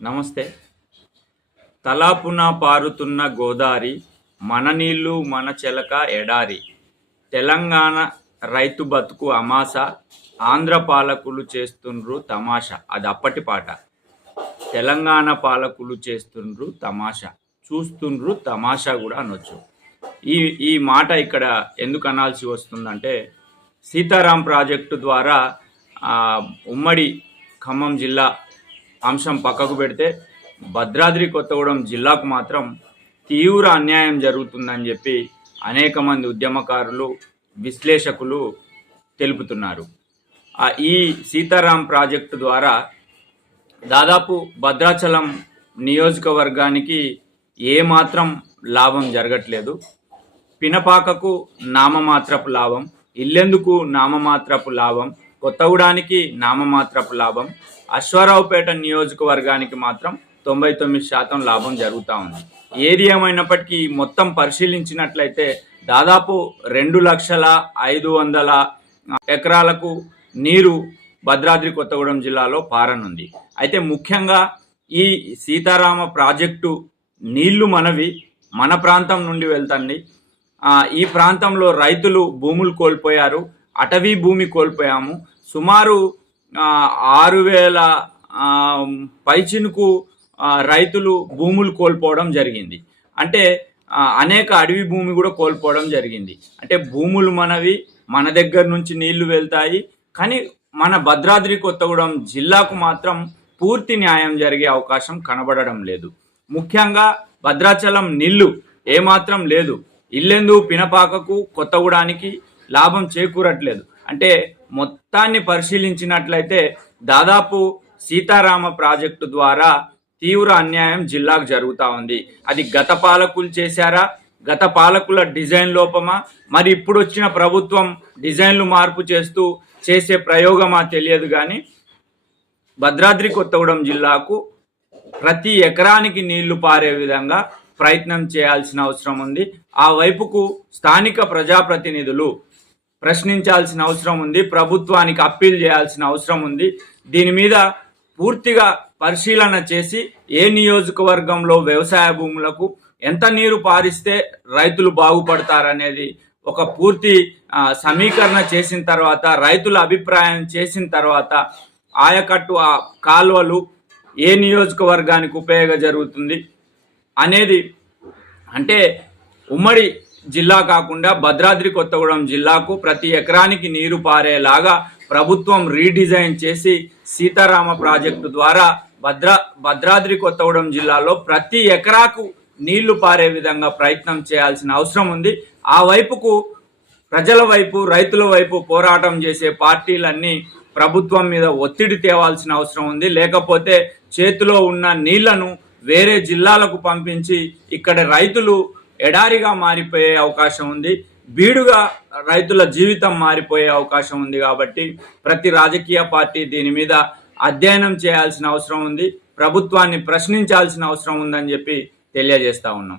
నమస్తే. తలాపున పారుతున్న గోదారి మన నీళ్ళు మన చెలక ఎడారి. తెలంగాణ రైతు బతుకు అమాస ఆంధ్ర పాలకులు చేస్తుండ్రు తమాషా. అది అప్పటి పాట. తెలంగాణ పాలకులు చేస్తుండ్రు తమాషా. చూస్తుండ్రు తమాషా కూడా అనొచ్చు. ఈ ఈ మాట ఇక్కడ ఎందుకు అనాల్సి వస్తుందంటే సీతారాం ప్రాజెక్టు ద్వారా ఉమ్మడి ఖమ్మం జిల్లా అంశం పక్కకు పెడితే భద్రాద్రి కొత్తగూడెం జిల్లాకు మాత్రం తీవ్ర అన్యాయం జరుగుతుందని చెప్పి అనేక మంది ఉద్యమకారులు విశ్లేషకులు తెలుపుతున్నారు. ఈ సీతారాం ప్రాజెక్టు ద్వారా దాదాపు భద్రాచలం నియోజకవర్గానికి ఏమాత్రం లాభం జరగట్లేదు. పినపాకకు నామమాత్రపు లాభం ఇల్లెందుకు నామమాత్రపు లాభం కొత్తగూడానికి నామమాత్రపు లాభం అశ్వారావుపేట నియోజకవర్గానికి మాత్రం తొంభై తొమ్మిది శాతం లాభం జరుగుతూ ఉంది. ఏది ఏమైనప్పటికీ మొత్తం పరిశీలించినట్లయితే దాదాపు రెండు లక్షల ఐదు వందల ఎకరాలకు నీరు భద్రాద్రి కొత్తగూడెం జిల్లాలో పారనుంది. అయితే ముఖ్యంగా ఈ సీతారామ ప్రాజెక్టు నీళ్ళు మనవి మన ప్రాంతం నుండి వెళ్తండి. ఈ ప్రాంతంలో రైతులు భూములు కోల్పోయారు. అటవీ భూమి కోల్పోయాము. సుమారు ఆరు వేల పైచినుకు రైతులు భూములు కోల్పోవడం జరిగింది. అంటే అనేక అడవి భూమి కూడా కోల్పోవడం జరిగింది. అంటే భూములు మనవి మన దగ్గర నుంచి నీళ్ళు వెళ్తాయి. కానీ మన భద్రాద్రి కొత్తగూడెం జిల్లాకు మాత్రం పూర్తి న్యాయం జరిగే అవకాశం కనబడడం లేదు. ముఖ్యంగా భద్రాచలం నీళ్ళు ఏమాత్రం లేదు. ఇల్లెందు పినపాకకు కొత్తగూడానికి లాభం చేకూరట్లేదు. అంటే మొత్తాన్ని పరిశీలించినట్లయితే దాదాపు సీతారామ ప్రాజెక్టు ద్వారా తీవ్ర అన్యాయం జిల్లాకు జరుగుతూ ఉంది. అది గత పాలకులు చేశారా? గత పాలకుల డిజైన్ లోపమా? మరి ఇప్పుడు వచ్చిన ప్రభుత్వం డిజైన్లు మార్పు చేస్తూ చేసే ప్రయోగమా తెలియదు కానీ భద్రాద్రి కొత్తగూడెం జిల్లాకు ప్రతి ఎకరానికి నీళ్ళు పారే విధంగా ప్రయత్నం చేయాల్సిన అవసరం ఉంది. ఆ వైపుకు స్థానిక ప్రజాప్రతినిధులు ప్రశ్నించాల్సిన అవసరం ఉంది ప్రభుత్వానికి అప్పీల్ చేయాల్సిన అవసరం ఉంది. దీని మీద పూర్తిగా పరిశీలన చేసి ఏ నియోజకవర్గంలో వ్యవసాయ భూములకు ఎంత నీరు పారిస్తే రైతులు బాగుపడతారనేది ఒక పూర్తి సమీకరణ చేసిన తర్వాత రైతుల అభిప్రాయం చేసిన తర్వాత ఆయకట్టు ఆ కాలువలు ఏ నియోజకవర్గానికి ఉపయోగ జరుగుతుంది అనేది అంటే ఉమ్మడి జిల్లా కాకుండా భద్రాద్రి కొత్తగూడెం జిల్లాకు ప్రతి ఎకరానికి నీరు పారేలాగా ప్రభుత్వం రీడిజైన్ చేసి సీతారామ ప్రాజెక్టు ద్వారా భద్రా భద్రాద్రి కొత్తగూడెం జిల్లాలో ప్రతి ఎకరాకు నీళ్ళు పారే విధంగా ప్రయత్నం చేయాల్సిన అవసరం ఉంది. ఆ వైపుకు ప్రజల వైపు రైతుల వైపు పోరాటం చేసే పార్టీలన్నీ ప్రభుత్వం మీద ఒత్తిడి తేవాల్సిన అవసరం ఉంది. లేకపోతే చేతిలో ఉన్న నీళ్ళను వేరే జిల్లాలకు పంపించి ఇక్కడ రైతులు ఎడారిగా మారిపోయే అవకాశం ఉంది. బీడుగా రైతుల జీవితం మారిపోయే అవకాశం ఉంది కాబట్టి ప్రతి రాజకీయ పార్టీ దీని మీద అధ్యయనం చేయాల్సిన అవసరం ఉంది. ప్రభుత్వాన్ని ప్రశ్నించాల్సిన అవసరం ఉందని చెప్పి తెలియజేస్తా ఉన్నాం.